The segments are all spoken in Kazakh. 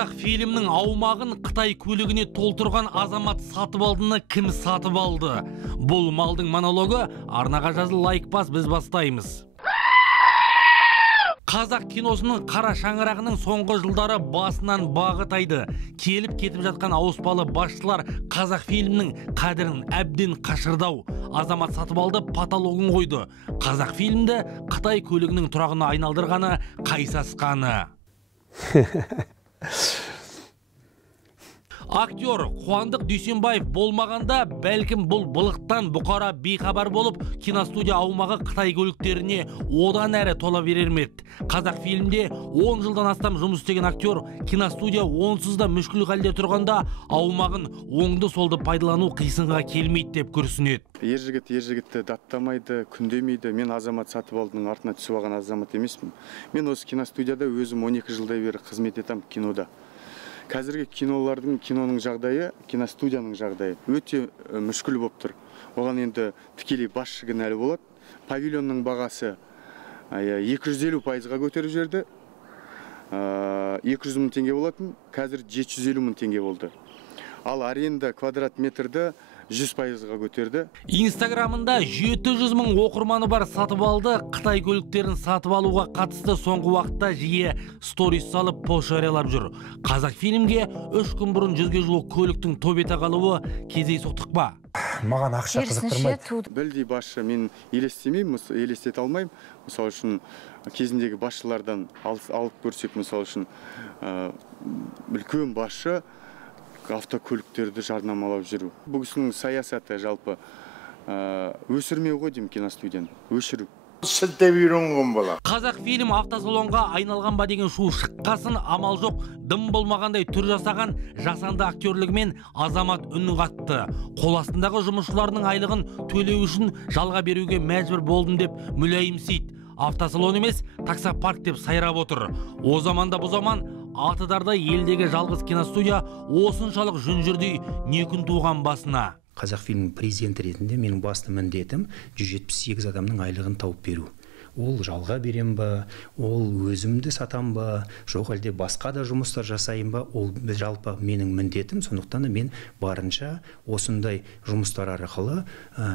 Қазақ фильмнің аумағын Қытай көлігіне толтырған азамат сатып алдыны кім сатып алды? Бұл малдың монологы. Арнаға жазыл, лайк бас, біз бастаймыз. Қазақ киносының қара шаңырағының соңғы жылдары басынан бағытайды. Келіп кетіп жатқан ауыспалы басшылар қазақ фильмнің қадірін әбден қашырдау. Азамат сатып алды патологын қойды. Қазақ фильмді Қытай көлігінің тұрағына айналдырғаны қайсасқаны. Актер Қуандық Дүйсенбаев болмағанда, бәлкім бұл былықтан бұқара бейхабар болып, киностудия аумағы Қытай көліктеріне одан әрі тола берер ме еді. Қазақ фильмде 10 жылдан астам жұмыс істеген актер киностудия онсыз да мүшкіл халде тұрғанда аумағын оңды солды пайдалану қисынға келмейді деп күрсінеді. Ержігітті даттамайды, күндемейді. Мен азамат сатып алдының артына түсіп алған азамат емеспін. Мен осы киностудияда өзім 12 жылдай бері қызмет етем кинода. Қазіргі киноның жағдайы, киностудияның жағдайы өте мүшкіл болып тұр. Оған енді тікелей басшы кінәлі болады. Павильонның бағасы 250%-ға көтеріп жіберді. 200 мың теңге болатын, қазір 750 мың теңге болды. Ал аренда квадрат метрді 100%-ға көтерді. Инстаграмында 700 мың оқырманы бар сатып алды. Қытай көліктерін сатып алуға қатысты соңғы уақытта жиі сторис салып пост жариялап жүр. Қазақ фильмге 3 күн бұрын 100-ге жуық көліктің топ ете қалуы кездейсоқтық па? Маған ақша қызықтырмайды. Білдей басшы мен елестемеймін, елестете алмаймын. Мысалы үшін кезіндегі басшылардан алып көрсек, мысалы үшін үлкен басшы автокөліктерді жарнамалап жүру. Бұл кісінің саясаты жалпы өсірмеу ғой деймін киностудияны, өшіру. Қазақ фильм автосалонға айналған ба деген шу шыққасын, амал жоқ, дым болмағандай түр жасаған жасанды актерлігімен азамат үнін қатты. Қол астындағы жұмысшыларының айлығын төлеу үшін жалға беруге мәжбүр болдым деп мүләйімсейді. Автосалон емес, таксопарк деп сайрап отыр. О заманда бұл заман атыдарда елдегі жалғыз киностудия осыншалық жүн жүрдей не күн туған басына. Қазақ фильм президенті ретінде менің басты міндетім 178 адамның айлығын тауып беру. Ол жалға берем ба, ол өзімді сатам ба, жоқ әлде басқа да жұмыстар жасайым ба, ол жалпы менің міндетім. Сондықтан да мен барынша осындай жұмыстар арқылы,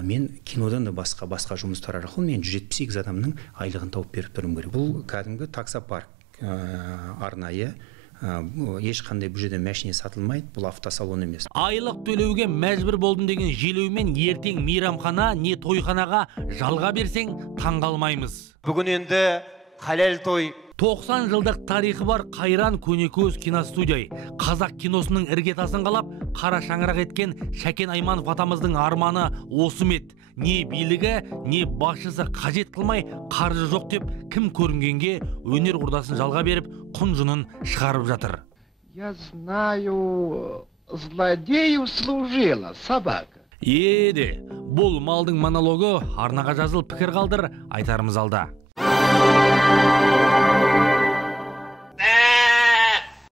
мен кинодан да басқа жұмыстар арқылы мен 178 адамның айлығын тауып беріп тұрмын керек. Бұл кәдімгі таксопарк арнайы, ешқандай бұл жерде мәшине сатылмайды, бұл автосалон емес. Айлық төлеуге мәжбүр болдым деген желеумен ертең мейрамхана не тойханаға жалға берсең таңғалмаймыз. Бүгін енді халал той. 90 жылдық тарихы бар қайран көнекөз киностудия. Қазақ киносының іргетасын қалап, қара шаңырақ еткен Шәкен Айманов атамыздың арманы осы мед. Не билігі, не басшысы қажет қылмай, қаржы жоқ деп кім көрінгенге өнер құрдасын жалға беріп, құнжынын шығарып жатыр. Я знаю, злодею служила собака. Еді, бұл малдың монологы. Арнаға жазыл, пікір қалдыр, айтарымыз алда.